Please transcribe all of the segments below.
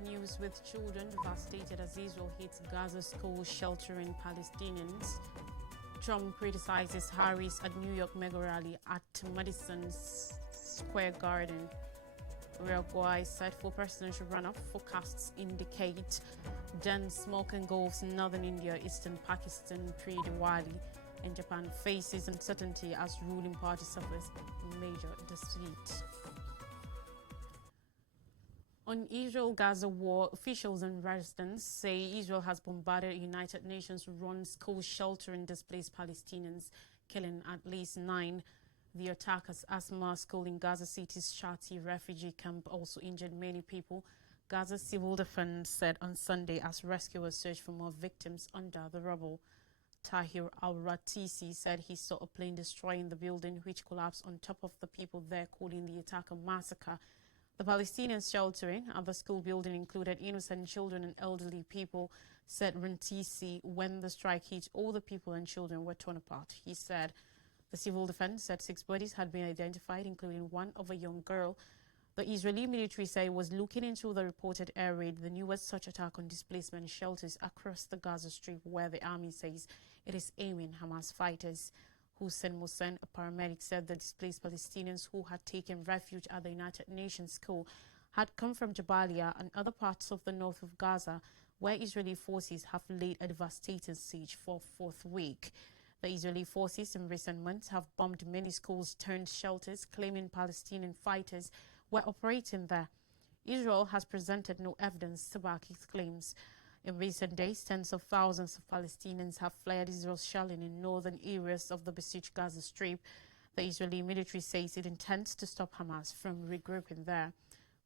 the news with children devastated as Israel hits Gaza school sheltering Palestinians. Trump criticizes Harris at New York mega rally at Madison Square Garden. Uruguay set for presidential runoff. Forecasts indicate dense smoke engulfs northern India, eastern Pakistan pre-Diwali. And Japan faces uncertainty as ruling party suffers major defeat. On Israel-Gaza war, officials and residents say Israel has bombarded a United Nations-run school sheltering displaced Palestinians, killing at least 9. The attack at Asma School in Gaza City's Shati refugee camp also injured many people. Gaza Civil Defense said on Sunday as rescuers searched for more victims under the rubble. Tahir al-Ratisi said he saw a plane destroying the building, which collapsed on top of the people there, calling the attack a massacre. The Palestinians sheltering at the school building included innocent children and elderly people, said Rantisi. When the strike hit, all the people and children were torn apart, he said. The civil defense said 6 bodies had been identified, including one of a young girl. The Israeli military said it was looking into the reported air raid, the newest such attack on displacement shelters across the Gaza Strip, where the army says it is aiming Hamas fighters. Hussein Mohsen, a paramedic, said the displaced Palestinians who had taken refuge at the United Nations school had come from Jabalia and other parts of the north of Gaza, where Israeli forces have laid a devastating siege for a fourth week. The Israeli forces in recent months have bombed many schools turned shelters, claiming Palestinian fighters were operating there. Israel has presented no evidence to back its claims. In recent days, tens of thousands of Palestinians have fled Israel's shelling in northern areas of the besieged Gaza Strip. The Israeli military says it intends to stop Hamas from regrouping there.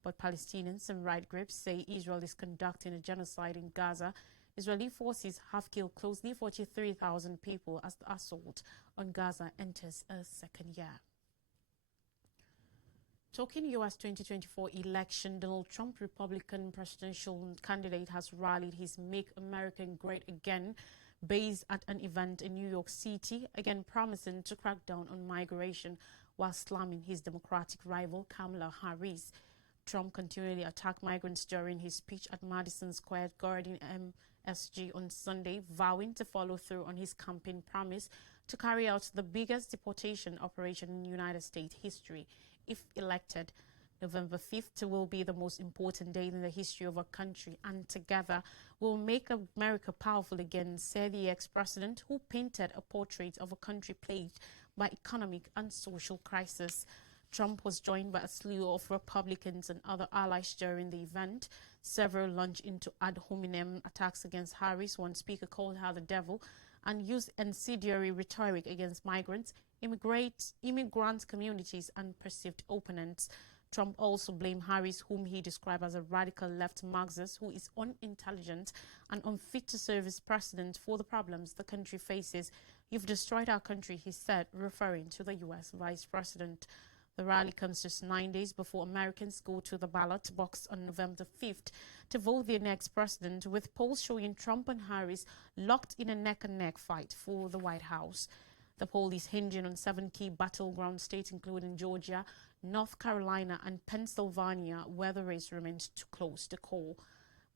But Palestinians and right groups say Israel is conducting a genocide in Gaza. Israeli forces have killed closely 43,000 people as the assault on Gaza enters a second year. Talking U.S. 2024 election, Donald Trump, Republican presidential candidate, has rallied his Make America Great Again base at an event in New York City, again promising to crack down on migration while slamming his Democratic rival Kamala Harris. Trump continually attacked migrants during his speech at Madison Square Garden MSG on Sunday, vowing to follow through on his campaign promise to carry out the biggest deportation operation in United States history. If elected, November 5th will be the most important day in the history of our country, and together we'll make America powerful again, said the ex-president, who painted a portrait of a country plagued by economic and social crisis. Trump was joined by a slew of Republicans and other allies during the event. Several launched into ad hominem attacks against Harris. One speaker called her the devil and used incendiary rhetoric against migrants, immigrant communities and perceived opponents. Trump also blamed Harris, whom he described as a radical left Marxist who is unintelligent and unfit to serve as president, for the problems the country faces. You've destroyed our country, he said, referring to the U.S. vice president. The rally comes just 9 days before Americans go to the ballot box on November 5th to vote their next president, with polls showing Trump and Harris locked in a neck-and-neck fight for the White House. The poll is hinging on 7 key battleground states, including Georgia, North Carolina, and Pennsylvania, where the race remains too close to call.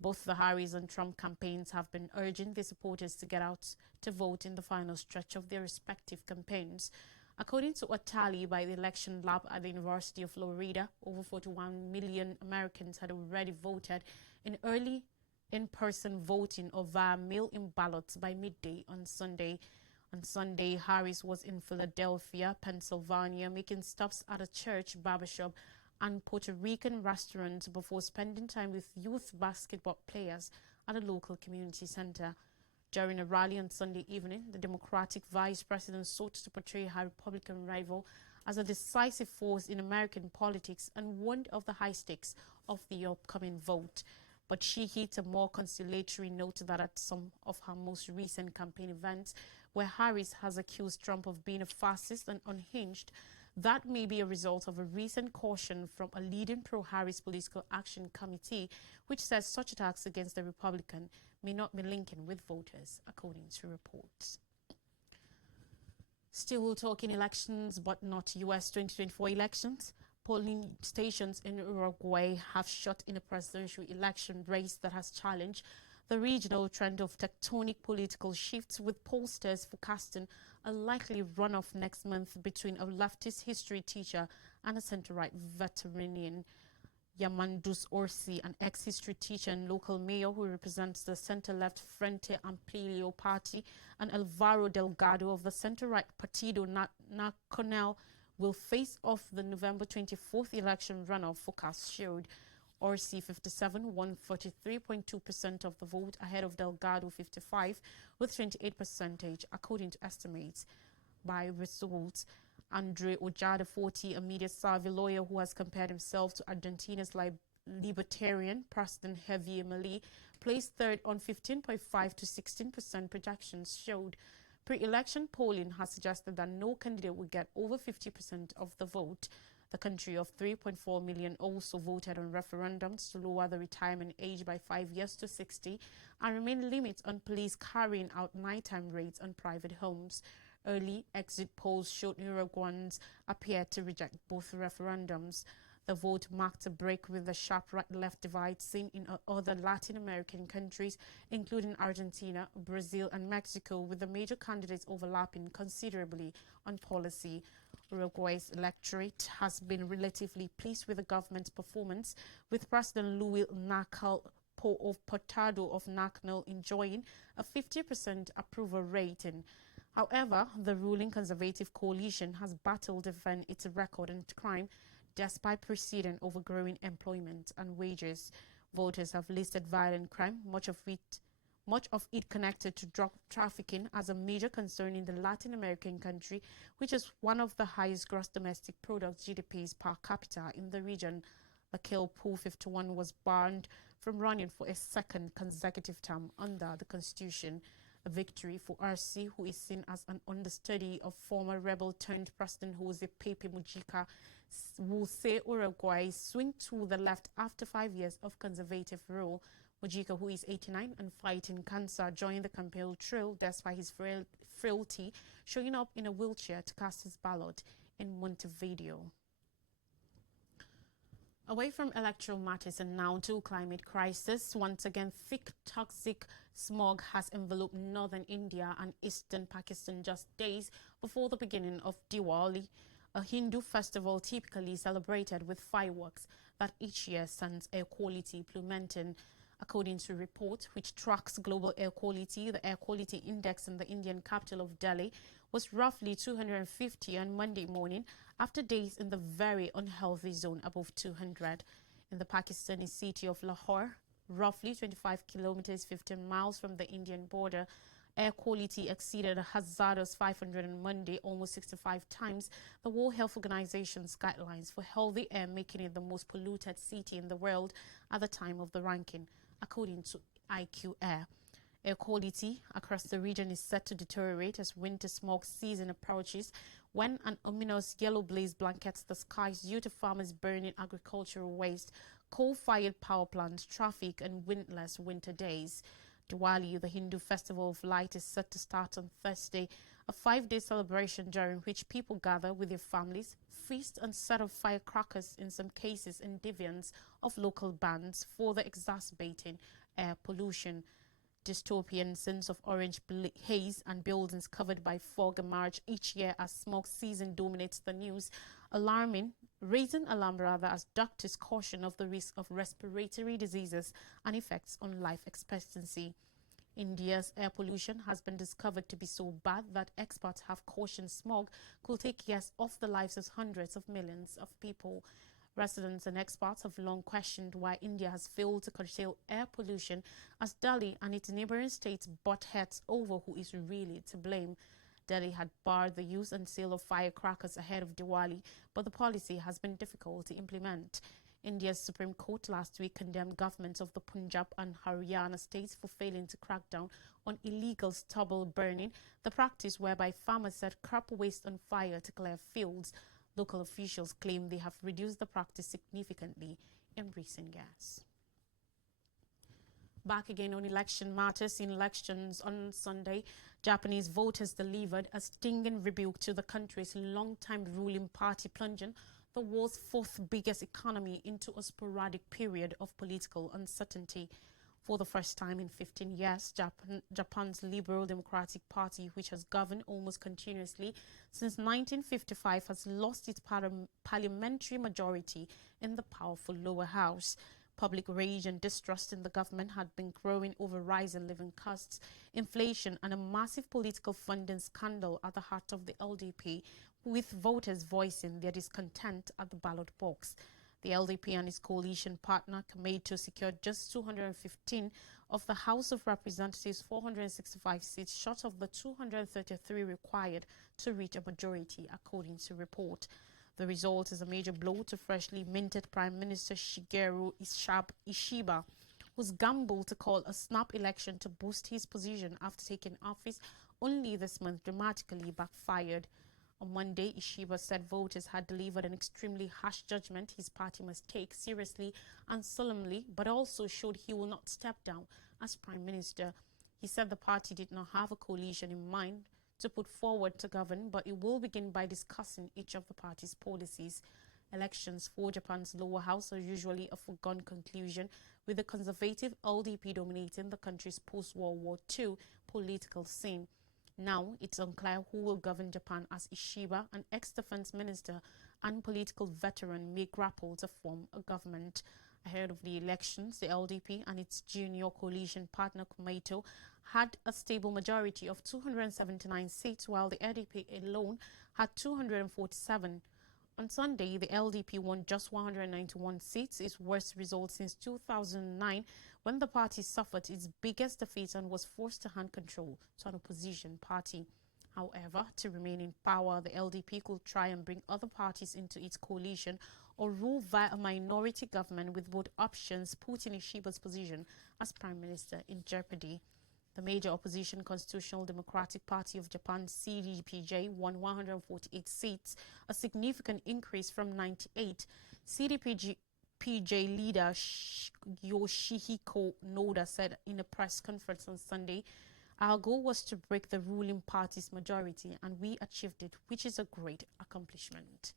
Both the Harris and Trump campaigns have been urging their supporters to get out to vote in the final stretch of their respective campaigns. According to a tally by the election lab at the University of Florida, over 41 million Americans had already voted in early in-person voting or via mail-in ballots by midday on Sunday. On Sunday, Harris was in Philadelphia, Pennsylvania, making stops at a church, barbershop, and Puerto Rican restaurant before spending time with youth basketball players at a local community center. During a rally on Sunday evening, the Democratic vice president sought to portray her Republican rival as a decisive force in American politics and warned of the high stakes of the upcoming vote. But she hit a more conciliatory note that at some of her most recent campaign events, where Harris has accused Trump of being a fascist and unhinged, that may be a result of a recent caution from a leading pro-Harris political action committee, which says such attacks against the Republican may not be linking with voters, according to reports. Still talking elections, but not U.S. 2024 elections. polling stations in Uruguay have shut in a presidential election race that has challenged the regional trend of tectonic political shifts, with pollsters forecasting a likely runoff next month between a leftist history teacher and a center-right veterinarian. Yamandus Orsi, an ex-history teacher and local mayor who represents the center-left Frente Amplio party, and Alvaro Delgado of the center-right Partido Nacional will face off the November 24th election runoff, forecast showed. Orsi 57 won 43.2% of the vote ahead of Delgado 55 with 28%, according to estimates by results. Andre Ojada 40, a media savvy lawyer who has compared himself to Argentina's libertarian President Javier Milei, placed third on 15.5 to 16% projections showed. Pre-election polling has suggested that no candidate will get over 50% of the vote. The country of 3.4 million also voted on referendums to lower the retirement age by 5 years to 60 and remain limits on police carrying out nighttime raids on private homes. Early exit polls showed Uruguayans appeared to reject both referendums. The vote marked a break with the sharp right-left divide seen in other Latin American countries, including Argentina, Brazil, and Mexico, with the major candidates overlapping considerably on policy. Uruguay's electorate has been relatively pleased with the government's performance, with President Luis Nacal Portado of NACNAL enjoying a 50% approval rating. However, the ruling Conservative coalition has battled to defend its record in crime, despite proceeding over growing employment and wages. Voters have listed violent crime, much of it connected to drug trafficking, as a major concern in the Latin American country, which is one of the highest gross domestic product GDPs per capita in the region. Lakil Pool 51 was banned from running for a second consecutive term under the constitution. A victory for RC, who is seen as an understudy of former rebel-turned-president Jose Pepe Mujica, will see Uruguay swing to the left after 5 years of conservative rule. Mujica, who is 89 and fighting cancer, joined the campaign trail despite his frailty, showing up in a wheelchair to cast his ballot in Montevideo. Away from electoral matters and now to climate crisis, once again, thick toxic smog has enveloped northern India and eastern Pakistan just days before the beginning of Diwali, a Hindu festival typically celebrated with fireworks that each year sends air quality plummeting. According to a report which tracks global air quality, the air quality index in the Indian capital of Delhi was roughly 250 on Monday morning, after days in the very unhealthy zone above 200. In the Pakistani city of Lahore, roughly 25 kilometers 15 miles from the Indian border, air quality exceeded a hazardous 500 on Monday, almost 65 times the World Health Organization's guidelines for healthy air, making it the most polluted city in the world at the time of the ranking, according to IQ Air. Air quality across the region is set to deteriorate as winter smog season approaches, when an ominous yellow blaze blankets the skies due to farmers burning agricultural waste, coal-fired power plants, traffic, and windless winter days. Diwali, the Hindu festival of light, is set to start on Thursday, a 5-day celebration during which people gather with their families, feast and set off firecrackers, in some cases in defiance of local bans for the exacerbating air pollution. Dystopian scenes of orange haze and buildings covered by fog emerge each year as smog season dominates the news, raising alarm as doctors caution of the risk of respiratory diseases and effects on life expectancy. India's air pollution has been discovered to be so bad that experts have cautioned smog could take years off the lives of hundreds of millions of people. Residents and experts have long questioned why India has failed to curtail air pollution, as Delhi and its neighboring states butt heads over who is really to blame. Delhi had barred the use and sale of firecrackers ahead of Diwali, but the policy has been difficult to implement. India's Supreme Court last week condemned governments of the Punjab and Haryana states for failing to crack down on illegal stubble burning, the practice whereby farmers set crop waste on fire to clear fields. Local officials claim they have reduced the practice significantly in recent years. Back again on election matters. In elections on Sunday, Japanese voters delivered a stinging rebuke to the country's long-time ruling party, plunging the world's fourth biggest economy into a sporadic period of political uncertainty. For the first time in 15 years, Japan's Liberal Democratic Party, which has governed almost continuously since 1955, has lost its parliamentary majority in the powerful lower house. Public rage and distrust in the government had been growing over rising living costs, inflation, and a massive political funding scandal at the heart of the LDP, with voters voicing their discontent at the ballot box. The LDP and its coalition partner Komeito secured just 215 of the House of Representatives' 465 seats, short of the 233 required to reach a majority, according to report. The result is a major blow to freshly minted Prime Minister Shigeru Ishiba, whose gamble to call a snap election to boost his position after taking office only this month dramatically backfired. On Monday, Ishiba said voters had delivered an extremely harsh judgment his party must take seriously and solemnly, but also showed he will not step down as Prime Minister. He said the party did not have a coalition in mind to put forward to govern, but it will begin by discussing each of the party's policies. Elections for Japan's lower house are usually a foregone conclusion, with the conservative LDP dominating the country's post-World War II political scene. Now, it's unclear who will govern Japan, as Ishiba, an ex-defense minister and political veteran, may grapple to form a government. Ahead of the elections, the LDP and its junior coalition partner Komeito had a stable majority of 279 seats, while the LDP alone had 247. On Sunday, the LDP won just 191 seats, its worst result since 2009, when the party suffered its biggest defeat and was forced to hand control to an opposition party. However, to remain in power, the LDP could try and bring other parties into its coalition or rule via a minority government, with both options putting Ishiba's position as Prime Minister in jeopardy. The major opposition Constitutional Democratic Party of Japan, CDPJ, won 148 seats, a significant increase from 98. CDPJ leader Yoshihiko Noda said in a press conference on Sunday, "Our goal was to break the ruling party's majority, and we achieved it, which is a great accomplishment."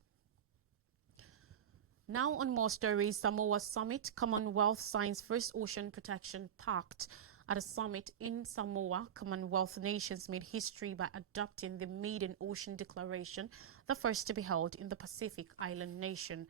Now on more stories, Samoa Summit, Commonwealth signs first ocean protection pact. At a summit in Samoa, Commonwealth nations made history by adopting the Maiden Ocean Declaration, the first to be held in the Pacific island nation.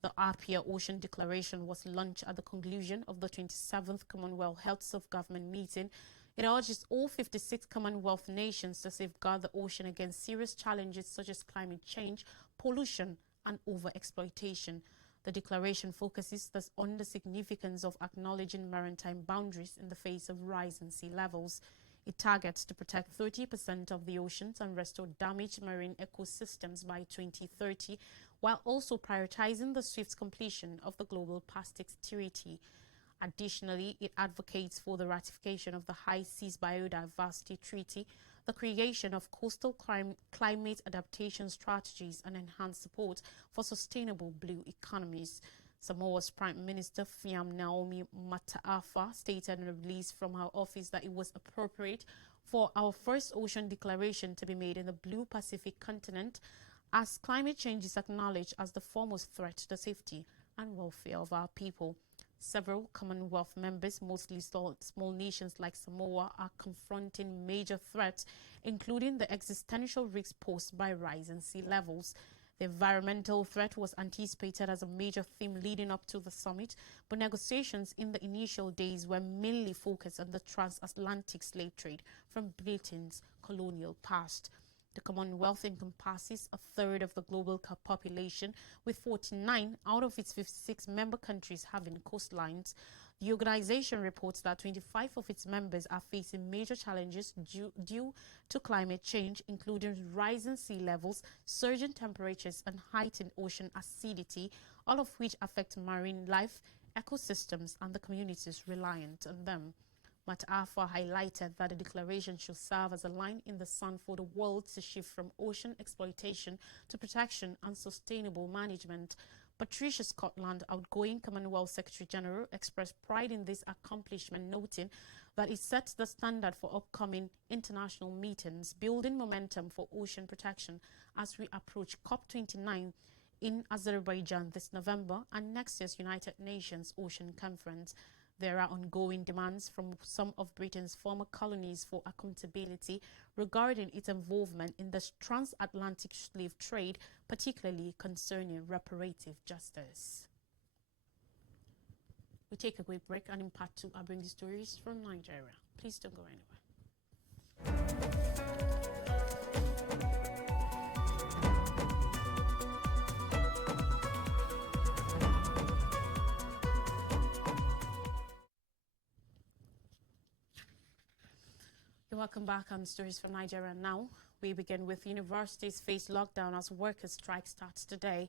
The Apia Ocean Declaration was launched at the conclusion of the 27th Commonwealth Heads of Government meeting. It urges all 56 Commonwealth nations to safeguard the ocean against serious challenges such as climate change, pollution, and overexploitation. The declaration focuses thus on the significance of acknowledging maritime boundaries in the face of rising sea levels. It targets to protect 30% of the oceans and restore damaged marine ecosystems by 2030, while also prioritizing the swift completion of the global plastics treaty. Additionally, it advocates for the ratification of the High Seas Biodiversity Treaty, the creation of coastal climate adaptation strategies, and enhanced support for sustainable blue economies. Samoa's Prime Minister Fiam Naomi Mataafa stated in a release from her office that it was appropriate for our first ocean declaration to be made in the blue Pacific continent, as climate change is acknowledged as the foremost threat to the safety and welfare of our people. Several Commonwealth members, mostly small nations like Samoa, are confronting major threats, including the existential risk posed by rising sea levels. The environmental threat was anticipated as a major theme leading up to the summit, but negotiations in the initial days were mainly focused on the transatlantic slave trade from Britain's colonial past. The Commonwealth encompasses a third of the global population, with 49 out of its 56 member countries having coastlines. The organization reports that 25 of its members are facing major challenges due to climate change, including rising sea levels, surging temperatures, and heightened ocean acidity, all of which affect marine life, ecosystems, and the communities reliant on them. Mataafa highlighted that the declaration should serve as a line in the sand for the world to shift from ocean exploitation to protection and sustainable management. Patricia Scotland, outgoing Commonwealth Secretary-General, expressed pride in this accomplishment, noting that it sets the standard for upcoming international meetings, building momentum for ocean protection as we approach COP29 in Azerbaijan this November and next year's United Nations Ocean Conference. There are ongoing demands from some of Britain's former colonies for accountability regarding its involvement in the transatlantic slave trade, particularly concerning reparative justice. We take a quick break, and in part 2, I'll bring the stories from Nigeria. Please don't go anywhere. Welcome back on Stories from Nigeria Now. We begin with universities face lockdown as workers' strike starts today.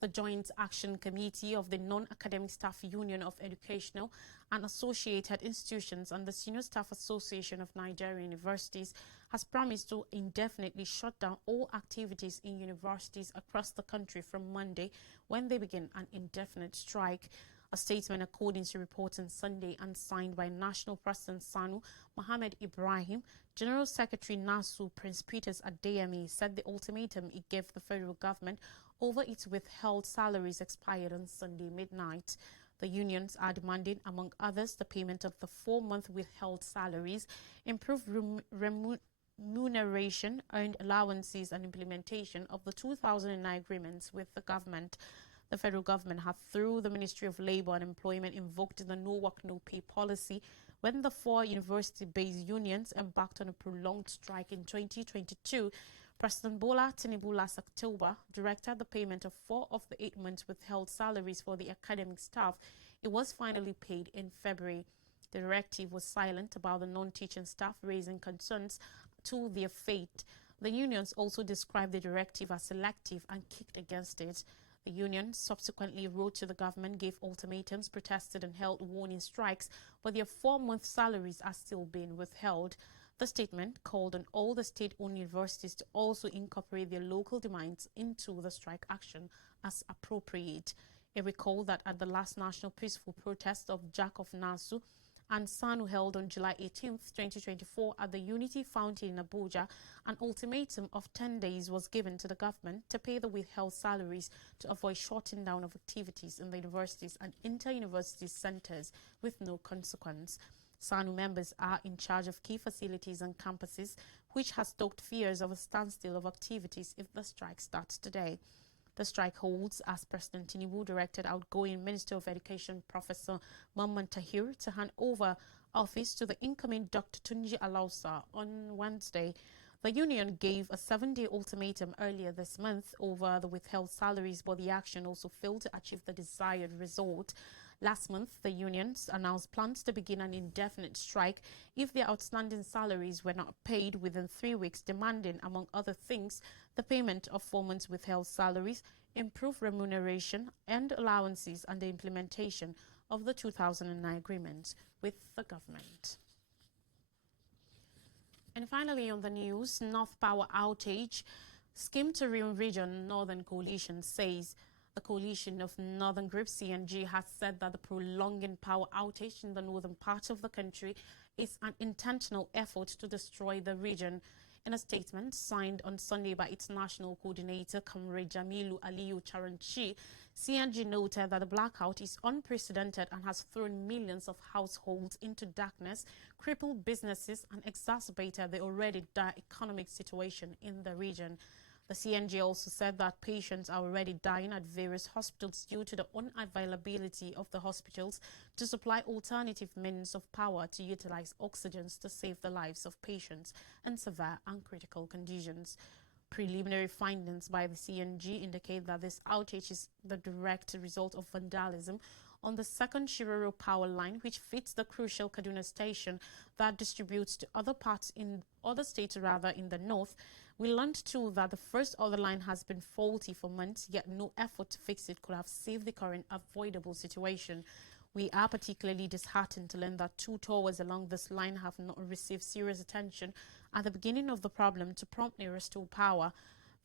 The Joint Action Committee of the Non-Academic Staff Union of Educational and Associated Institutions and the Senior Staff Association of Nigerian Universities has promised to indefinitely shut down all activities in universities across the country from Monday, when they begin an indefinite strike. A statement according to reports on Sunday and signed by National President Sanu Mohammed Ibrahim, General Secretary NASU Prince Peters Adeyemi said the ultimatum it gave the federal government over its withheld salaries expired on Sunday midnight. The unions are demanding, among others, the payment of the 4-month withheld salaries, improved remuneration, earned allowances, and implementation of the 2009 agreements with the government. The federal government had, through the Ministry of Labour and Employment, invoked the no work, no pay policy when the 4 university-based unions embarked on a prolonged strike in 2022. President Bola Tinubu last October directed the payment of 4 of the 8 months withheld salaries for the academic staff. It was finally paid in February. The directive was silent about the non-teaching staff, raising concerns to their fate. The unions also described the directive as selective and kicked against it. The union subsequently wrote to the government, gave ultimatums, protested and held warning strikes, but their 4-month salaries are still being withheld. The statement called on all the state-owned universities to also incorporate their local demands into the strike action as appropriate. It recalled that at the last national peaceful protest of Jack of Nasu and Sanu held on July 18, 2024 at the Unity Fountain in Abuja, an ultimatum of 10 days was given to the government to pay the withheld salaries to avoid shutting down of activities in the universities and inter-university centers with no consequence. SANU members are in charge of key facilities and campuses, which has stoked fears of a standstill of activities if the strike starts today. The strike holds as President Tinubu directed outgoing Minister of Education Professor Mamman Tahir to hand over office to the incoming Dr. Tunji Alausa on Wednesday. The union gave a 7-day ultimatum earlier this month over the withheld salaries, but the action also failed to achieve the desired result. Last month, the unions announced plans to begin an indefinite strike if their outstanding salaries were not paid within 3 weeks, demanding, among other things, the payment of 4 months withheld salaries, improved remuneration and allowances, and the implementation of the 2009 agreement with the government. And finally on the news, North Power outage. Scheme to Region Northern Coalition says the coalition of Northern Group CNG has said that the prolonging power outage in the northern part of the country is an intentional effort to destroy the region. In a statement signed on Sunday by its national coordinator, Comrade Jamilu Aliyu Charanchi, CNG noted that the blackout is unprecedented and has thrown millions of households into darkness, crippled businesses, and exacerbated the already dire economic situation in the region. The CNG also said that patients are already dying at various hospitals due to the unavailability of the hospitals to supply alternative means of power to utilize oxygens to save the lives of patients in severe and critical conditions. Preliminary findings by the CNG indicate that this outage is the direct result of vandalism on the second Shiroro power line, which feeds the crucial Kaduna station that distributes to other parts in other states in the north. We learned too that the first other line has been faulty for months, yet no effort to fix it could have saved the current avoidable situation. We are particularly disheartened to learn that 2 towers along this line have not received serious attention at the beginning of the problem to promptly restore power.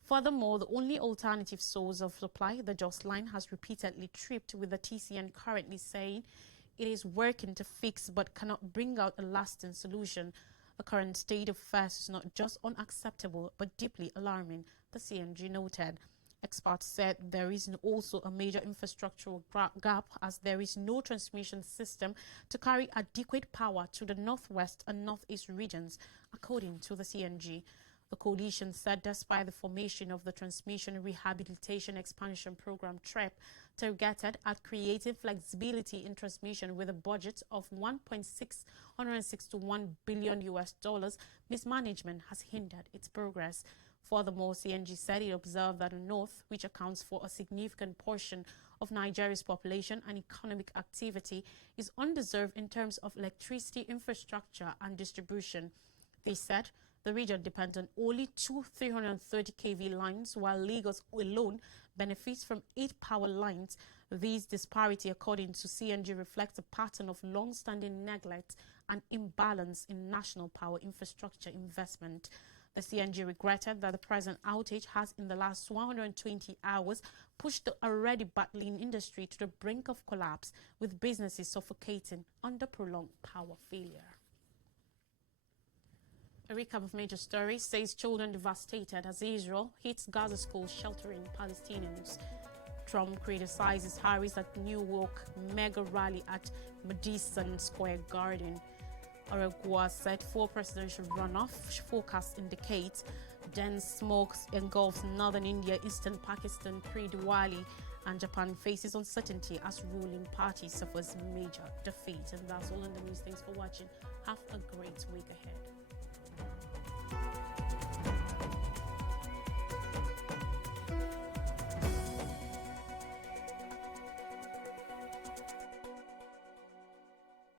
Furthermore, the only alternative source of supply, the Jos line, has repeatedly tripped, with the TCN currently saying it is working to fix but cannot bring out a lasting solution. The current state of affairs is not just unacceptable but deeply alarming, the CNG noted. Experts said there is also a major infrastructural gap as there is no transmission system to carry adequate power to the northwest and northeast regions, according to the CNG. The coalition said despite the formation of the Transmission Rehabilitation Expansion Program TREP, targeted at creating flexibility in transmission with a budget of $1.661 billion, mismanagement has hindered its progress. Furthermore, CNG said it observed that the north, which accounts for a significant portion of Nigeria's population and economic activity, is undeserved in terms of electricity infrastructure and distribution. They said the region depends on only two 330 kV lines, while Lagos alone benefits from 8 power lines. This disparity, according to CNG, reflects a pattern of long-standing neglect and imbalance in national power infrastructure investment. The CNG regretted that the present outage has, in the last 120 hours, pushed the already battling industry to the brink of collapse, with businesses suffocating under prolonged power failure. A recap of major stories says children devastated as Israel hits Gaza schools sheltering Palestinians. Trump criticizes Harris at New York mega rally at Madison Square Garden. Uruguay said 4 presidential runoff forecast indicates dense smoke engulfs northern India, eastern Pakistan pre-Diwali, and Japan faces uncertainty as ruling party suffers major defeat. And that's all in the news. Thanks for watching. Have a great week ahead.